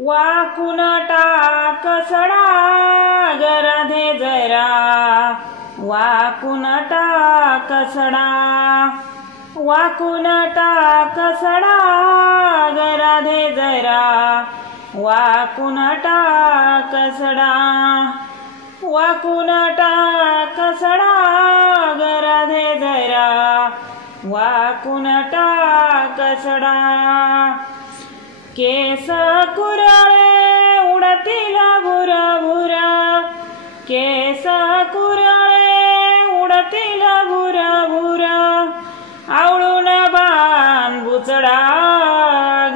वाकून टाक सडा ग राधे जरा, वाकून टाक सडा, वाकून टाक सडा ग राधे जरा, वाकून टाक सडा, वाकून टाक सडा ग राधे जरा, वाकून टाक सडा. केस कुरळे उडतील भुरा भुरा, केस कुरळे उडतील भुरा भुरा, आवळून बाण बुचडा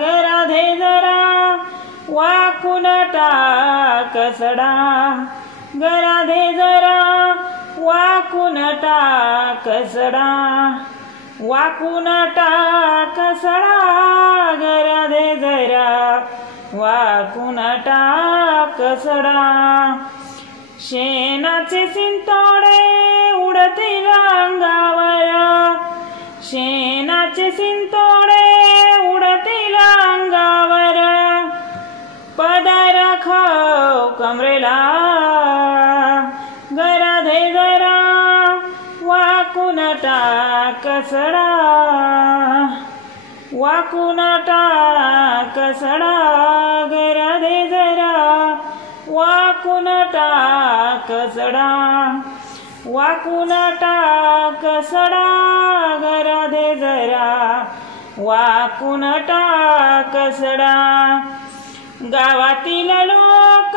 ग राधे जरा, वाकून टाक सडा ग राधे जरा, वाकून टाक सडा, वाकून टाक सडा ग राधे जरा, वाकून टाक सडा. शेणाचे शिंतोडे उडतील अंगावर, शेणाचे शिंतोडे उडतील अंगावर, पदर खाव कमरेला ग राधे जरा, वाकून टाक सडा, वाकून टाक सडा ग राधे जरा, वाकून टाक सडा, वाकून टाक सडा ग राधे जरा, वाकून टाक सडा. गावातील लोक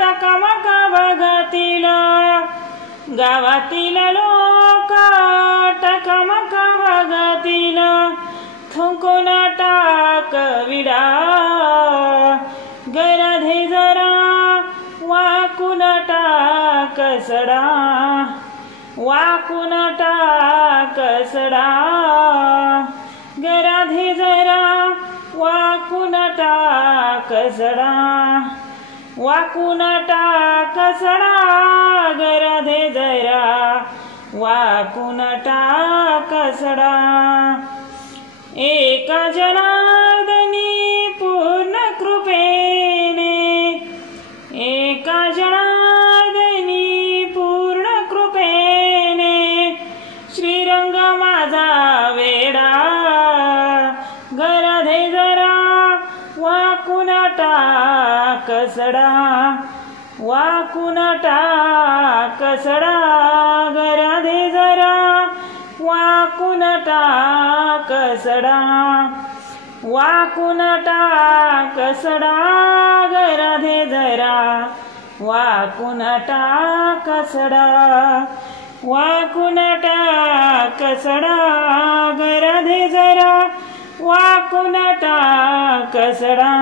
टकमक बघतील, गावातील लोक टकमक बघतील, थुंकून टाक विडा ग राधे जरा, वाकून टाक सडा, वाकून टाक सडा ग राधे जरा, वाकून टाक सडा, वाकून टाक सडा ग राधे जरा, वाकून टाक सडा. एका जनार्दनी पूर्ण कृपेने, एका जनार्दनी पूर्ण कृपेने, श्रीरंग माझा वेडा ग राधे जरा, वाकून टाक सडा, वाकून टाक सडा ग राधे जरा, वाकून टाक सडा, वाकून टाक सडा ग राधे जरा, वाकून टाक सडा, वाकून टाक सडा ग राधे जरा, वाकून टाक सडा.